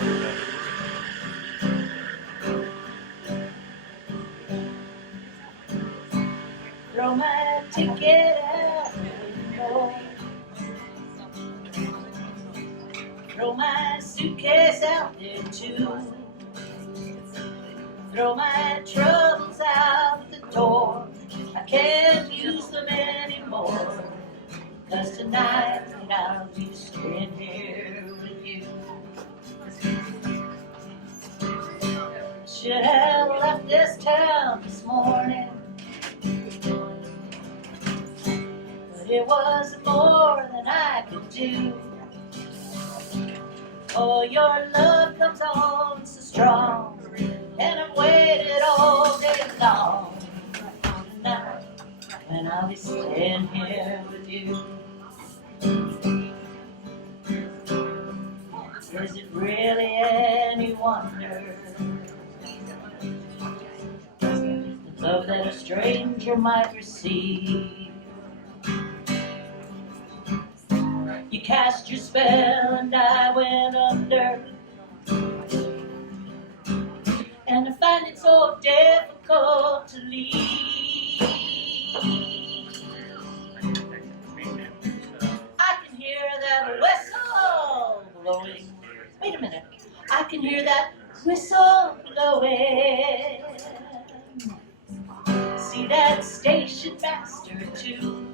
Throw my ticket out the window. Throw my suitcase out there too. Throw my troubles out the door. I can't use them anymore. 'Cause tonight I'll be staying here with you. Should have left this town this morning, but it was more than I could do. Oh, your love comes on so strong, and I've waited all day long. Tonight, when I'll be staying here with you. Is it really any wonder the love that a stranger might receive? You cast your spell and I went under, and I find it so difficult to leave. I can hear that whistle blowing. Wait a minute. I can hear that whistle blowing. See that station master too.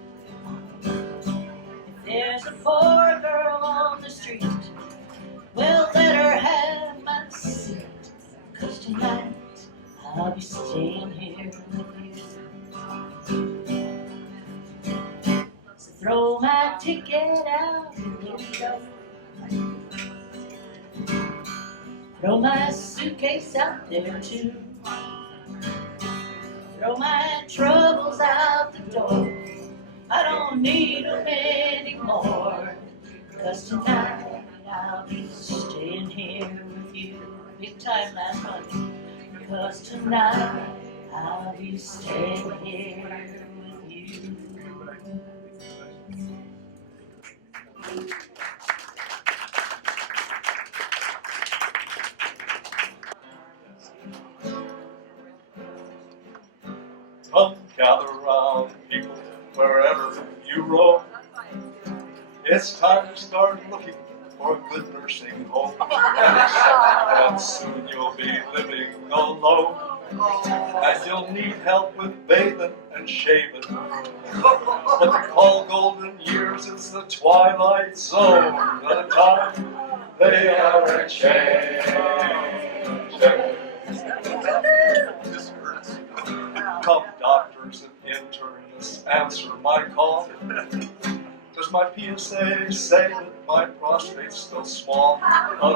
If there's a poor girl on the street, well, let her have my seat. 'Cause tonight I'll be staying here with you. So throw my ticket out the window. Throw my suitcase out there too. Throw my troubles out the door. I don't need them anymore. 'Cause tonight I'll be staying here with you. Big time last one. 'Cause tonight I'll be staying here with you. Come gather round, people, wherever you roam. It's time to start looking for a good nursing home. And soon you'll be living alone. And you'll need help with bathing and shaving. What they call golden years is the twilight zone. The time they ever change. Come, doctors and internists, answer my call. Does my PSA say that my prostate's still small?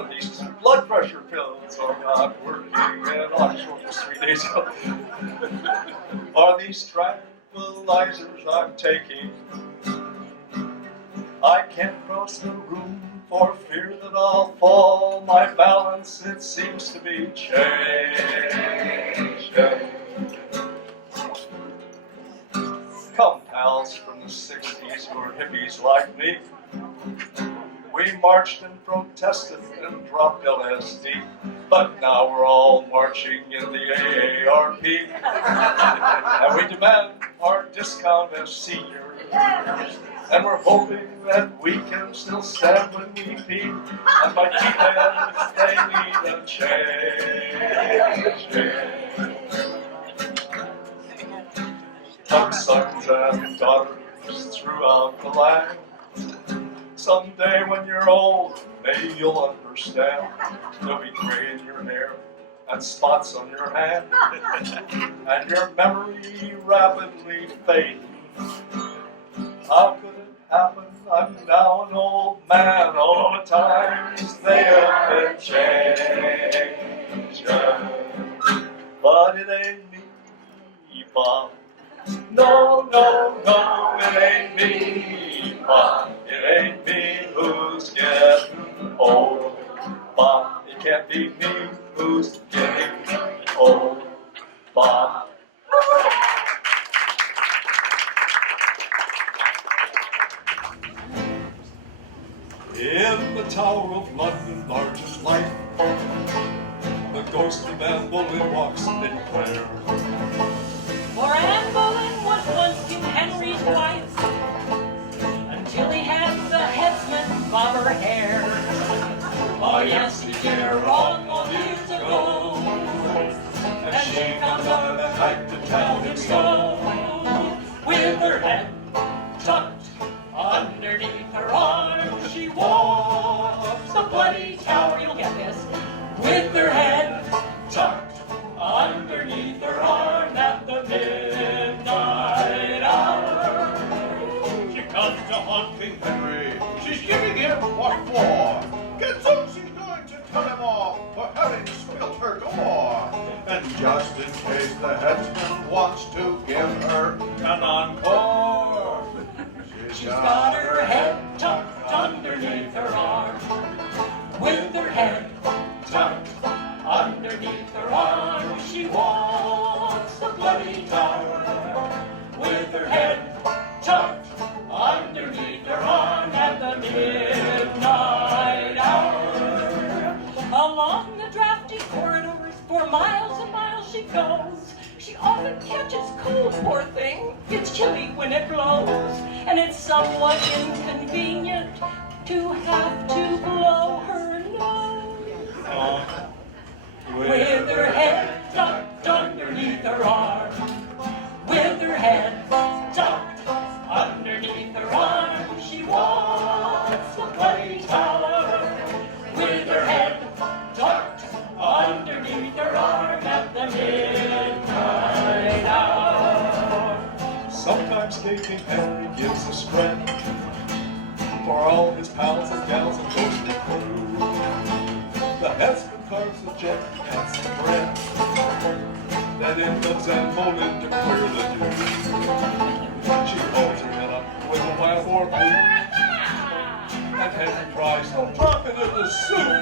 These blood pressure pills are not working, and I'm short for 3 days ago. Are these tranquilizers I'm taking? I can't cross the room for fear that I'll fall. My balance, it seems to be changing. Come, pals from the 60s who are hippies like me. We marched and protested and dropped LSD, but now we're all marching in the AARP. And we demand our discount as seniors. And we're hoping that we can still stand when we pee. And by teenagers, they need a change. Come, sons and daughters throughout the land. Someday when you're old, maybe you'll understand. There'll be gray in your hair and spots on your hand, and your memory rapidly fades. How could it happen? I'm now an old man. All the times they have been changed. But it ain't me, Bob. No, no, no, it ain't me, Bob. It ain't me who's getting old, Bob. It can't be me who's getting old, Bob. In the Tower of London, largest light bulb ghost of Anne Boleyn walks in prayer. For Anne Boleyn was once King Henry's wife, until he had the headsman bob her hair. Oh yes, he did her wrong all years ago, and she comes up at night to tell him so, with her head tucked underneath her arm. She walks the bloody tower, you'll get this, with her head tucked underneath her arm at the midnight hour. She comes to haunt King Henry. She's giving him what for? Gets up, she's going to tell him off for having spilt her door. And just in case the headsman wants to give her an encore, She's got her head tucked underneath her arm, with her head tucked underneath her arm. She walks the bloody tower, with her head tucked underneath her arm at the midnight hour. Along the drafty corridors for miles and miles she goes. She often catches cold, poor thing. It's chilly when it blows, and it's somewhat inconvenient to have to blow her nose. With her head tucked underneath her arm, with her head tucked underneath her arm, she walks the bloody tower, with her head tucked underneath her arm at the midnight hour. Sometimes King Henry gives a spread for all his pals and gals and ghostly crew. The headsman carves a jet and some bread, then in comes Anne Boleyn to clear the dew. She holds her head up with a wild war blue, and Henry cries, "Don't drop it in the soup."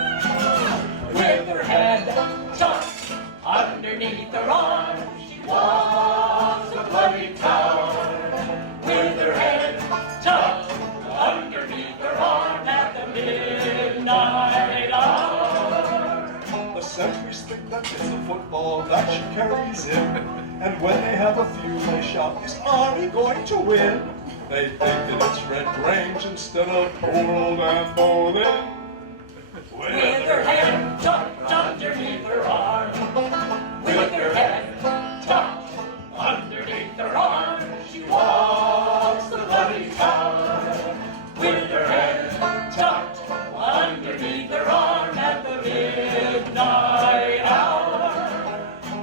With her head tucked underneath her arm, she walks the bloody tower, with her head tucked underneath her arm at the midnight hour. The sentries think that it's a football that she carries in, and when they have a few, they shout, "Is Army going to win?" They think that it's Red Grange instead of poor old Anne Boleyn. With her head tucked underneath her arm, with her head tucked underneath her arm, she walks the bloody tower, with her head tucked underneath her arm at the midnight hour.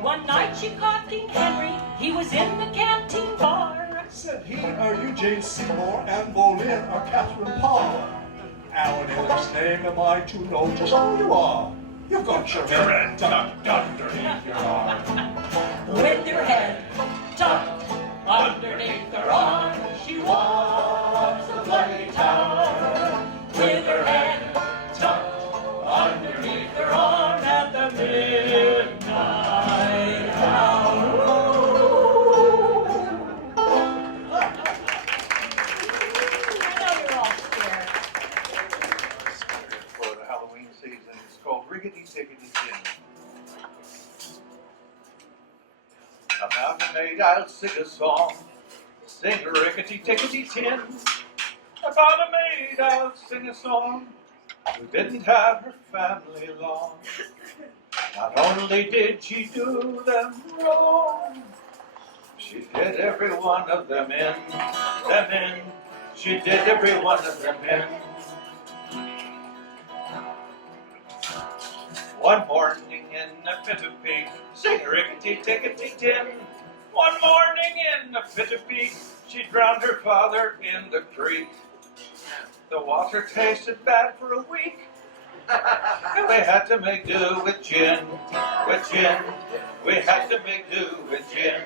One night she caught King Henry, he was in the canteen bar. Said he, "Are you Jane Seymour, Anne Boleyn, or Catherine Parr? How in Hillary's name am I to know just who you are? You've got your head tucked underneath your arm." With your head tucked underneath her arm, she walks the bloody tower, with her head tucked underneath her arm at the midnight hour. I know you're all scared. for the Halloween season. It's called Rickety, Tickety, Tin. About a maid I'll sing a song, sing Rickety, Tickety, Tin. About a maid I'll sing a song who didn't have her family long. Not only did she do them wrong, she did every one of them in. She did every one of them in. One morning in a fit of pique, sing Rickety, Tickety, Tin. One morning in a fit of pique, she drowned her father in the creek. The water tasted bad for a week, and they had to make do with gin, with gin. We had to make do with gin.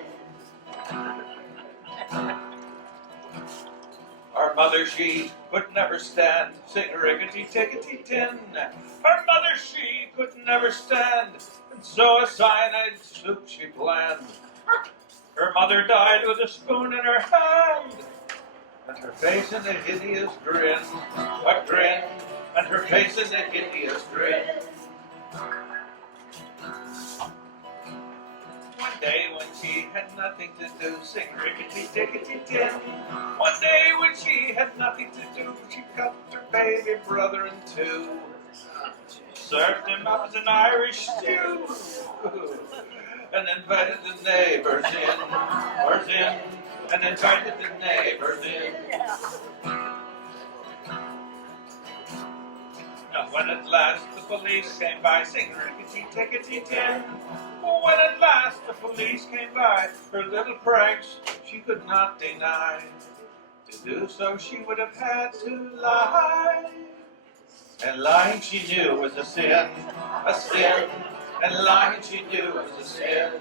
Our mother, she could never stand, sing Rickety, Tickety, Tin. Her mother, she could never stand, and so a cyanide soup she planned. Her mother died with a spoon in her hand, and her face in a hideous grin, a grin, and her face in a hideous grin. had nothing to do, sing rickety, tickety, tin. One day when she had nothing to do, she cut her baby brother in two. Served him up as an Irish stew, and invited the neighbors in, and invited the neighbors in. Now when at last the police came by, sing rickety, tickety, tin. When at last the police came by, her little pranks she could not deny. To do so she would have had to lie. And lying she knew was a sin, and lying she knew was a sin.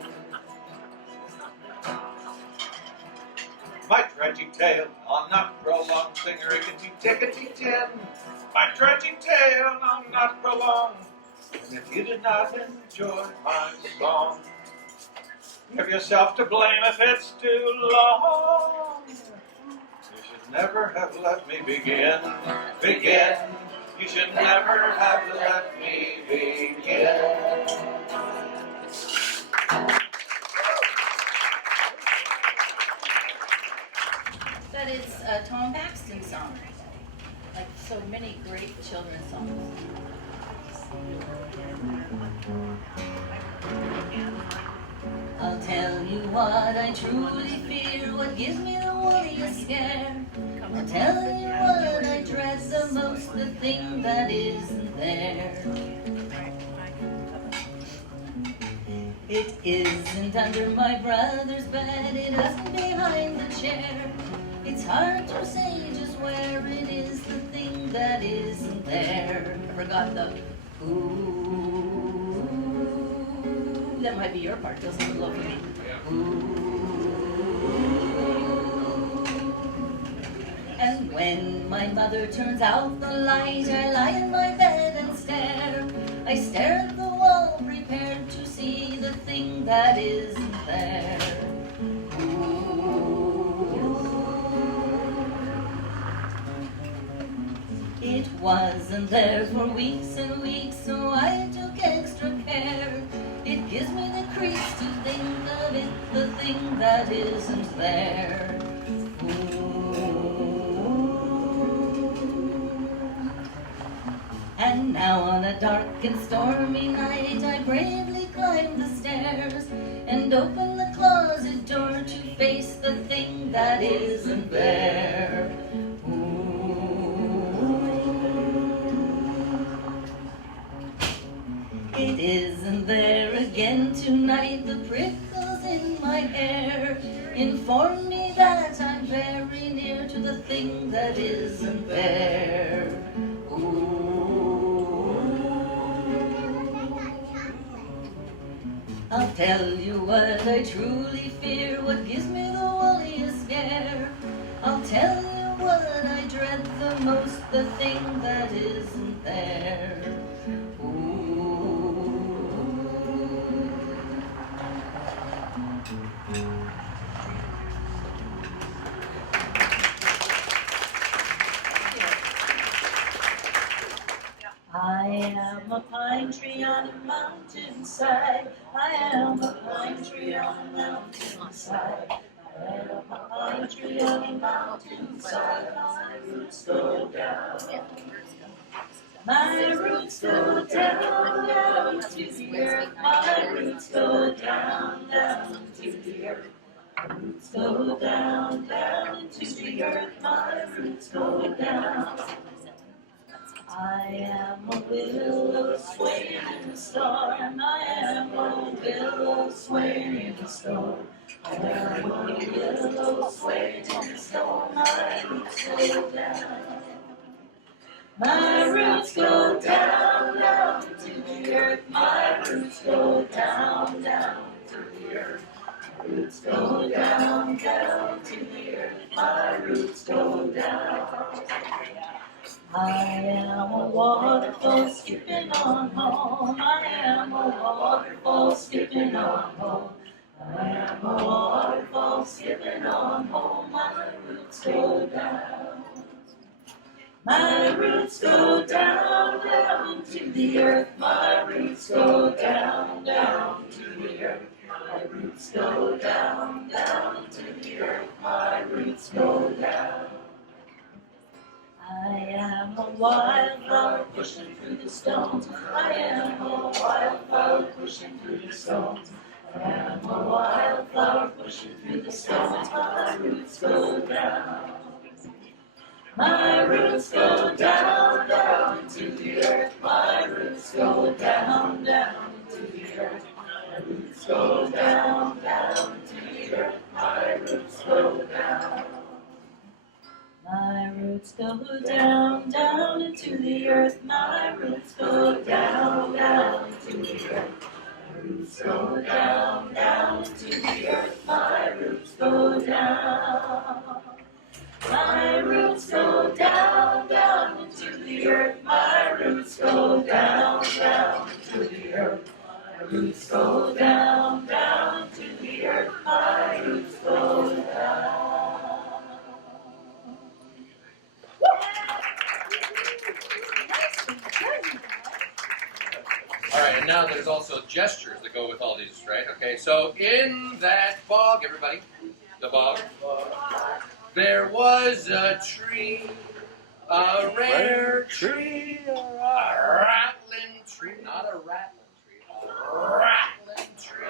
My tragic tale I'll not prolong, sing rickety, tickety, tin. My tragic tale I'll not prolong, and if you did not enjoy my song, give yourself to blame if it's too long. You should never have let me begin. You should never have let me begin. But it's a Tom Paxton song, like so many great children's songs. I'll tell you what I truly fear, what gives me the wooliest scare. I'll tell you what I dread the most, the thing that isn't there. It isn't under my brother's bed, it isn't behind the chair. It's hard to say just where it is, the thing that isn't there. I forgot the ooh. That might be your part, doesn't it look me? Ooh. And when my mother turns out the light, I lie in my bed and stare. I stare at the wall, prepared to see the thing that isn't there. It wasn't there for weeks and weeks, so I took extra care. It gives me the creeps to think of it, the thing that isn't there. And now on a dark and stormy night, I bravely climb the stairs and open the closet door to face the thing that isn't there. It isn't there again tonight, the prickles in my hair inform me that I'm very near to the thing that isn't there. I'll tell you what I truly fear, what gives me the wooliest scare. I'll tell you what I dread the most, the thing that isn't there. I am a pine tree on a mountainside. I am a pine tree on a mountainside. I am a pine tree on a mountainside. My roots go down. My roots go down, down to the earth. My roots go down, down to the earth. My roots go down, down to the earth. My roots go down. I am a willow swaying in the storm. I am a willow swaying in the storm. I am a willow swaying in the storm. My roots go down. My roots go down, down to the earth. My roots go down, down to the earth. My roots go down, down to the earth. My roots go down. I am a waterfall skipping on home. I am a waterfall skipping on home. I am a waterfall skipping on home. My roots go down. My roots go down, down to the earth. My roots go down, down to the earth. My roots go down, down to the earth. My roots go down. I am a wildflower pushing through the stones. I am a wildflower pushing through the stones. I am a wildflower pushing through the stones. My roots go down. My roots go down, down into the earth. My roots go down, down into the earth. My roots go down, down into the earth. My roots go down. My roots go down, down into the earth. My roots go down, down into the earth. My roots go down, down into the earth. My roots go down. My roots go down, down into the earth. My roots go down, down into the earth. My roots go down, down to the earth. My roots go down. All right, and now there's also gestures that go with all these, right? Okay, so in that bog, everybody, the bog, there was a tree, a rare tree, a rattling tree, not a rattling tree, a rattling tree.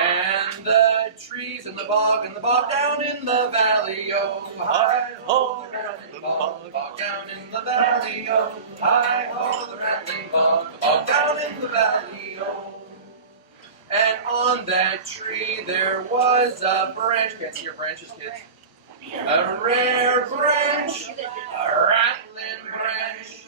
And the trees in the bog down in the valley, oh, hi-ho, the rattling bog down in the valley, oh, hi-ho, the rattling bog down in the valley, oh. And on that tree there was a branch, can't see your branches, kids, a rare branch, a rattling branch.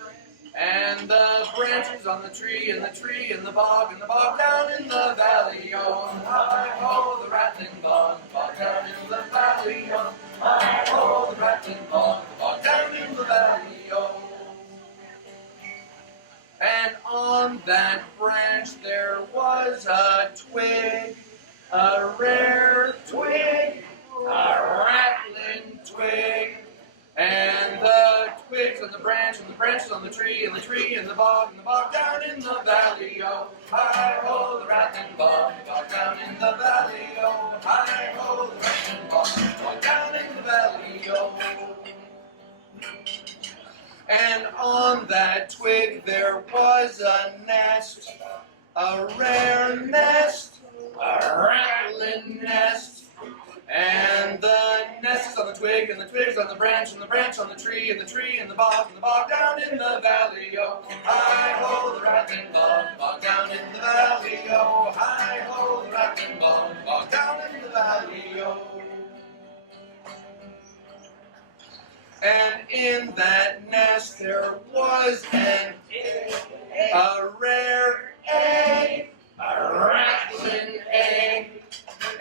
And the branches on the tree, and the tree, and the bog down in the valley, oh, hi-ho, the rattling bog down in the valley, oh, hi-ho, the rattling bog down in the valley, oh. And on that branch there was a twig, a rare twig, a rattling twig. And the twigs and the branches on the tree, and the tree, and the bog down in the valley, oh, hi-ho, the rattling bog down in the valley, oh, hi-ho, the rattling bog down in the valley, oh. And on that twig there was a nest, a rare nest, a rattling nest. And the nest is on the twig, and the twig's on the branch, and the branch on the tree, and the tree, and the bog down in the valley, oh, hi-ho, the rattling bog down in the valley, oh, hi-ho, the rattling bog down in the valley, oh. And in that nest there was an egg, a rare egg, a rattling egg.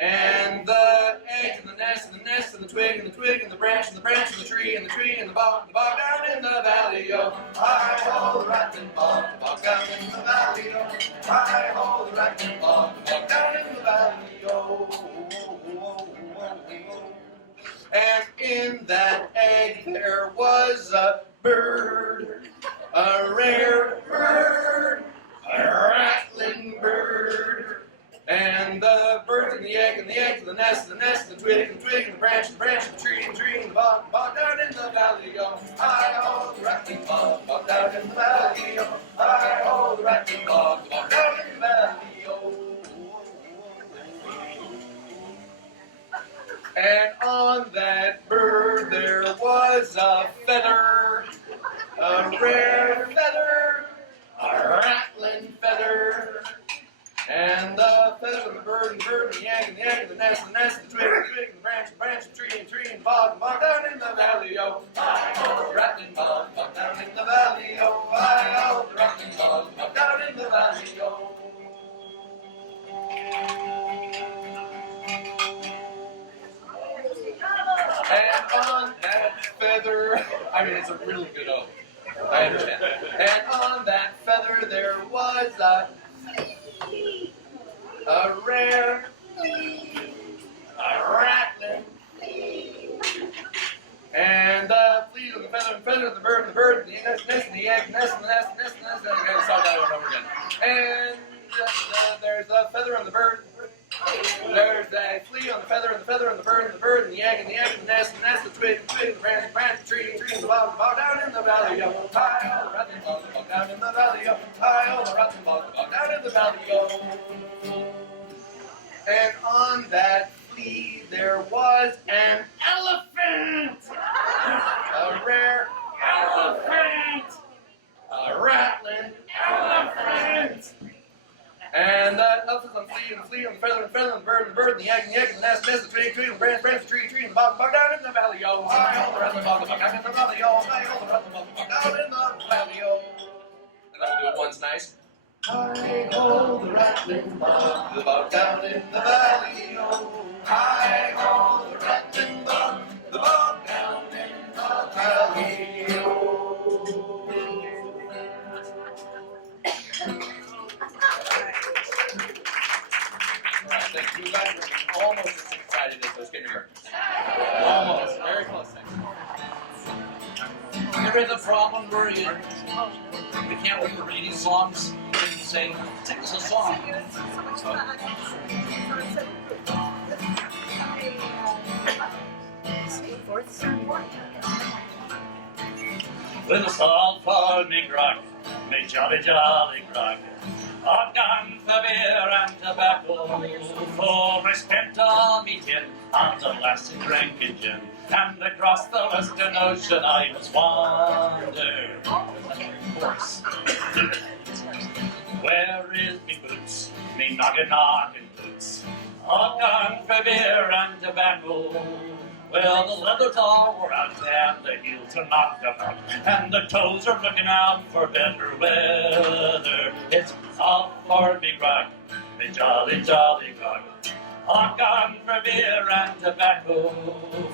And the eggs and the nest and the nest and the twig and the twig and the branch and the branch and the tree and the tree and the bog down in the valley, oh, hi-ho, the rattling bog down in the valley, oh, hi-ho, the rattling bog down in the valley, oh. And in that egg there was a bird, a rare bird, a rattling bird. And the birds and the egg and the egg and the nest and the nest and the twig and the twig and the branch and the branch and the tree and the tree and the bog down in the valley, oh, hi-ho, the rattling bog down in the valley, oh, hi-ho, the rattling bog down in the valley, oh. And on that bird there was a feather, a rare feather, a rattling feather. And the feathers of the bird and the egg and the egg and the nest and the nest and the twig and the twig and the branch and the tree and tree and the bog down in the valley, oh, hi-ho, the rattling bog down in the valley, oh, hi-ho, the rattling bog down in the valley, oh. And on that feather, I mean, it's a really good oath, I understand. And on that feather there was a rare, a rattling, and the fleas and the feather and the bird and the bird and the nest and the egg, nest and the nest and the nest and the nest. I saw that one over again. And there's the feather on the bird, There's the flea on the feather, and the feather, and the bird, and the bird, and the egg, and the egg, and the nest, the twig, and the twig, and the branch, the branch, the tree, and the bog down in the valley, yo. Hi, all the rattling bog down in the valley, yo. Hi, all the rattling bog down in the valley, yo. And on that flea there was an elephant, a rare elephant, a rattling elephant. And that elephant's on flea, and the flea, and the feather, and the feather, and the bird, and the bird, and the egg, and the egg, and the nest, the twig, and the branch, the tree, and the bog down in the valley, yo. Hi, all the rattling bog down in the valley, yo. Hi, all the rattling bog down in the valley, yo. And I'll do it once nice. Hi, ho, the rattling bog down in the valley, yo. Hi, ho, the rattling bog down in the valley, yo. Alright, thank you. You guys are almost as excited as those kindergartners. Almost. Very close. Ever had the problem where you can't remember any songs? You can say, sing us a song. With a salt for me grog, me jolly jolly grog. I've gone for beer and tobacco, for I spent all me tin on the lassie drinking gin. And across the western ocean I was wandering. Of course. Where is me boots, me noggin boots? I've gone for beer and tobacco. Well, the leather's all wore out and the heels are knocked about, and the toes are looking out for better weather. It's all for me grog, me jolly jolly grog. I've gone for beer and tobacco,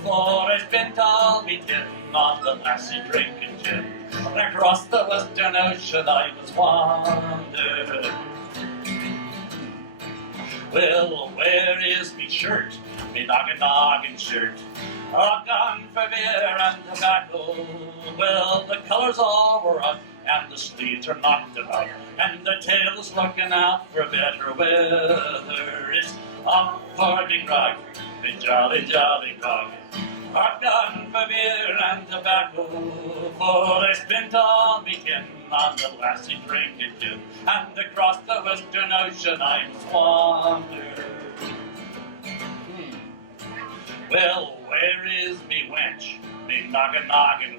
for I spent all me tin on the lassie drinking gin. And across the western ocean I was wandering. Well, where is me shirt, me noggin shirt? I've gone for beer and tobacco. Well, the colors all were up, and the sleeves are knocked about, and the tail is looking out for better weather. It's up for me grog, me jolly jolly grog. I've gone for beer and tobacco, for I spent all me tin on the lassie drinking gin, and across the western ocean I was wandering. Well, where is me wench, me noggin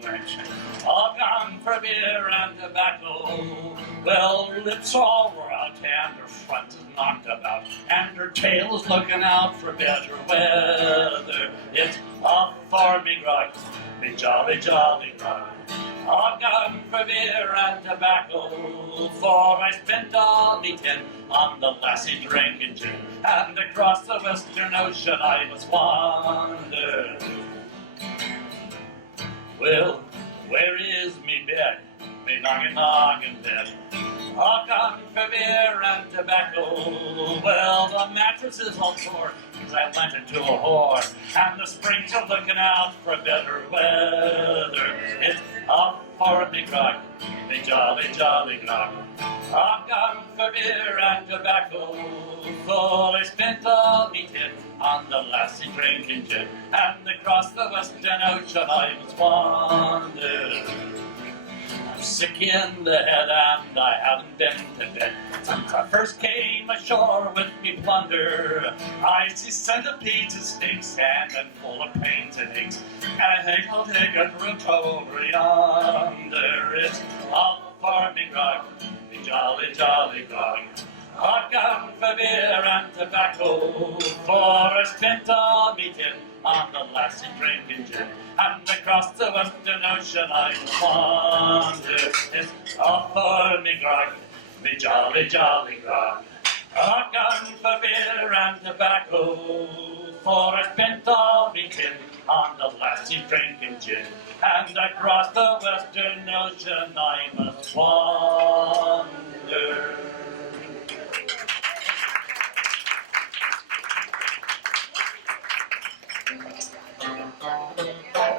wench? I've gone for beer and tobacco. Well, her lips all were out, and her front is knocked about, and her tail is looking out for better weather. It's off for me grog, me jolly jolly grog. I've gone for beer and tobacco, for I spent all me tin on the lassie drinking gin, and across the western ocean I was wandering. Well, where is me bed, me noggin bed? I've gone for beer and tobacco. Well, the mattress is all torn, 'cause I lent it to a whore, and the springs are looking out for better weather. It's up for me grog, me jolly jolly grog. I've gone for beer and tobacco, for I spent all me tin on the lassie drinking gin, and across the western ocean I was wandering. I'm sick in the head and I haven't been to bed since I first came ashore with me plunder. I see centipedes and snakes and I'm full of pains and aches, and I think I'll take a trip over yonder. It's up for me grog, me jolly jolly grog. I've gone for beer and tobacco, for I spent all me tin on the lassie drinking gin, and across the western ocean I wandered. It's all for me grog, me jolly jolly grog. I've gone for beer and tobacco, for I spent all me tin on the lassie drinking gin, and across the western ocean I must wander.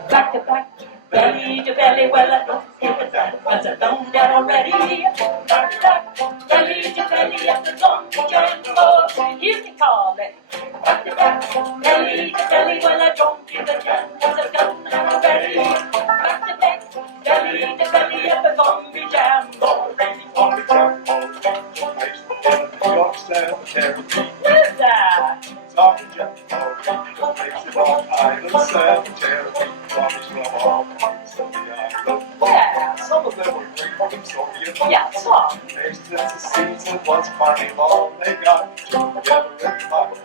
Back to back, belly to belly, well, I don't see what that was alone down already. Back to back, belly to belly, after long jam, oh, you can call it belly to belly, well I don't give a damn, 'cause I've done that already. Back to back, belly to belly at the zombie jamboree. Zombie jamboree takes in the New York Cemetery. Where's that? Zombie jamboree takes the Long Island Cemetery. Zombies from all parts of the island. Where? Some of them were drinking Soviet. Yeah, some. Since the season was carnival, they got together and fought.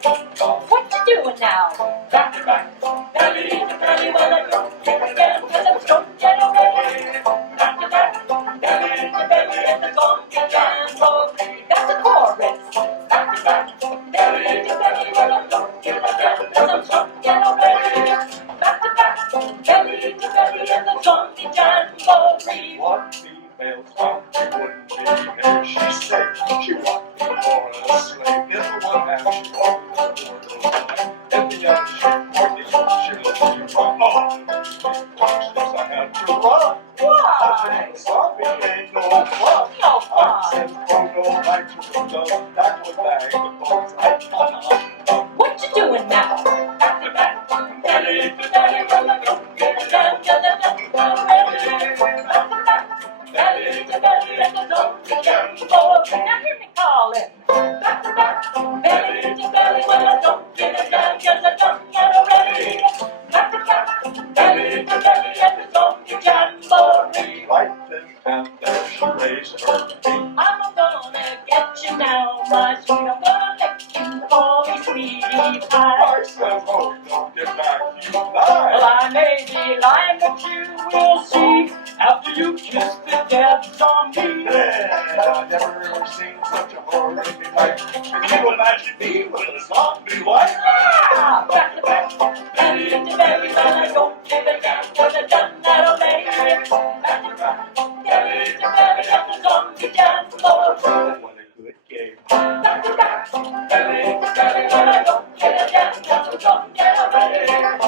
What you doing now? Back to back, belly to belly, well I don't give a damn, 'cause I'm stoned yet already. Back to back, belly to belly at the zombie jamboree. That's the chorus. Back to back, belly to belly, well I don't give a damn, 'cause I'm stoned yet already. Back to back, belly to belly at the zombie jamboree. One female zombie wouldn't be here. She said she wanted for a slave. In the one hand she wanted for the woman. In the other she pointed. She looked me wrong. Oh, I had to run. Why? Zombie ain't no fun. No I fun. said, oh no, I just don't. That was bag the bones I cannot. What you doing now? Back to back, belly to belly, well I don't give a damn, 'cause I'm done already. Back to back, belly to belly at the zombie jamboree. Now hear me calling. Back to back, belly to belly, well I don't give a damn, 'cause I'm done already. Back to back, belly to belly at the zombie jamboree. Right then and there she raised her feet. I'm gonna get you now, my sweet. I'm gonna let you call me sweetie pie. I said, oh, don't get back, you Well, lie. I may be lying, but you will see after you kiss the dead zombie. Yeah, I never seen such a horrific sight. Can you imagine me with a zombie wife? Ah, back to back, belly to belly, but I don't give a damn, 'cause I've done that already. Back to back, belly to belly at the zombie jamboree. Oh, what a good game. Back to back, belly to belly, but I don't give a damn, 'cause I've done that already.